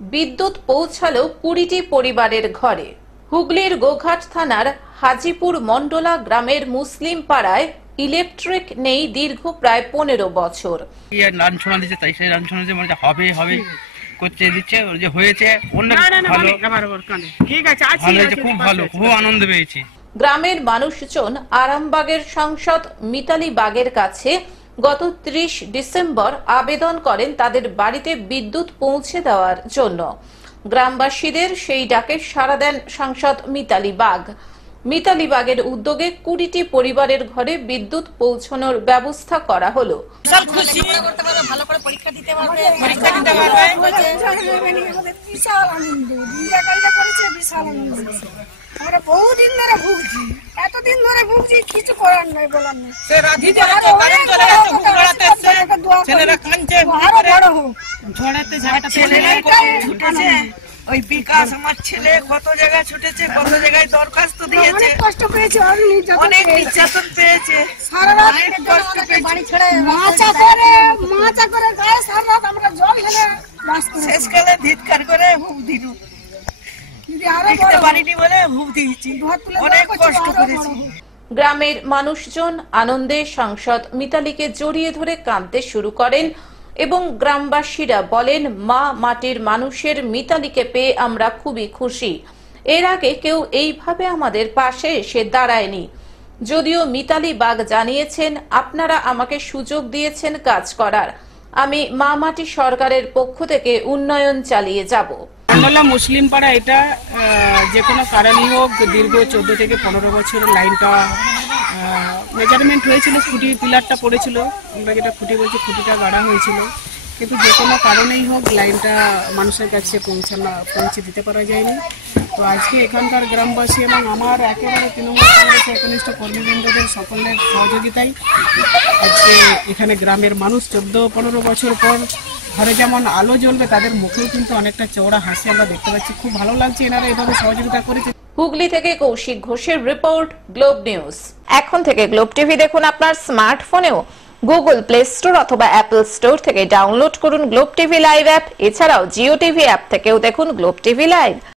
বিদ্যুৎ পৌঁছালো ২০টি পরিবারের ঘরে। হুগলির গোঘাট থানার হাজিপুর মন্ডলা গ্রামের মুসলিম পাড়ায় ইলেকট্রিক নেই দীর্ঘ প্রায় ১৫ বছর। গ্রামের মানুষজন আরামবাগের সাংসদ মিতালি বাগের কাছে গত ৩০ ডিসেম্বর আবেদন করেন তাদের বাড়িতে বিদ্যুৎ পৌঁছে দেওয়ার জন্য। গ্রামবাসীদের সেই ডাকে সাড়া দেন সাংসদ মিতালি বাগ। মিতালি বাগের উদ্যোগে ২০টি পরিবারের ঘরে বিদ্যুৎ পৌঁছানোর ব্যবস্থা করা হলো। আমরা বহুদিন ধরে ভুগছি, এতদিন ধরে ভুগছি, কিছু করার নাই, বলার নাই। ছেলেরা কাঁদছে, আরো বড় হোক। ওই বিকাশ আমার ছেলে কত জায়গায় ছুটেছে, কত জায়গায় দরখাস্ত দিয়েছে, কষ্ট পেয়েছে, অনেক নির্যাতন পেয়েছে, সারা রাত কষ্ট পেয়েছে, বাড়ি ছেড়ে মাচা করে গায়ে সারা রাত আমরা জল ঢেলে শেষকালে ধিৎকার করে ভুগ দিলু। গ্রামের মানুষজন আনন্দে সাংসদ মিতালিকে জড়িয়ে ধরে কাঁদতে শুরু করেন এবং গ্রামবাসীরা বলেন, মা মাটির মানুষের মিতালিকে পেয়ে আমরা খুবই খুশি। এর আগে কেউ এইভাবে আমাদের পাশে এসে দাঁড়ায়নি। যদিও মিতালি বাগ জানিয়েছেন, আপনারা আমাকে সুযোগ দিয়েছেন কাজ করার, আমি মা মাটি সরকারের পক্ষ থেকে উন্নয়ন চালিয়ে যাব। মন্ডলা মুসলিম পাড়া, এটা যে কোনো কারণেই হোক দীর্ঘ ১৪ থেকে ১৫ বছর লাইনটা মেজারমেন্ট হয়েছিল, খুঁটি পিলারটা পড়েছিল, আমরা যেটা খুঁটি বলছি, খুঁটিটা গাড়া হয়েছিল, কিন্তু যে কোনো কারণেই হোক লাইনটা মানুষের কাছে পৌঁছে দিতে পারা যায়নি। তো আজকে এখানকার গ্রামবাসী এবং আমার একেবারে তৃণমূল কংগ্রেসের একনিষ্ঠ কর্মীবৃন্দদের সকলের সহযোগিতায় আজকে এখানে গ্রামের মানুষ ১৪-১৫ বছর পর ঘরে যেমন আলো জ্বলবে, তাদের মুখেও কিন্তু অনেকটা চওড়া হাসি আমরা দেখতে পাচ্ছি। খুব ভালো লাগছে এনারা এভাবে সহযোগিতা করেছে। হুগলি থেকে কৌশিক ঘোষের রিপোর্ট, গ্লোব নিউজ। এখন থেকে গ্লোব টিভি দেখুন আপনার স্মার্টফোনেও। গুগল প্লে স্টোর অথবা অ্যাপল স্টোর থেকে ডাউনলোড করুন গ্লোব টিভি লাইভ অ্যাপ। এছাড়াও জিও টিভি অ্যাপ থেকেও দেখুন গ্লোব টিভি লাইভ।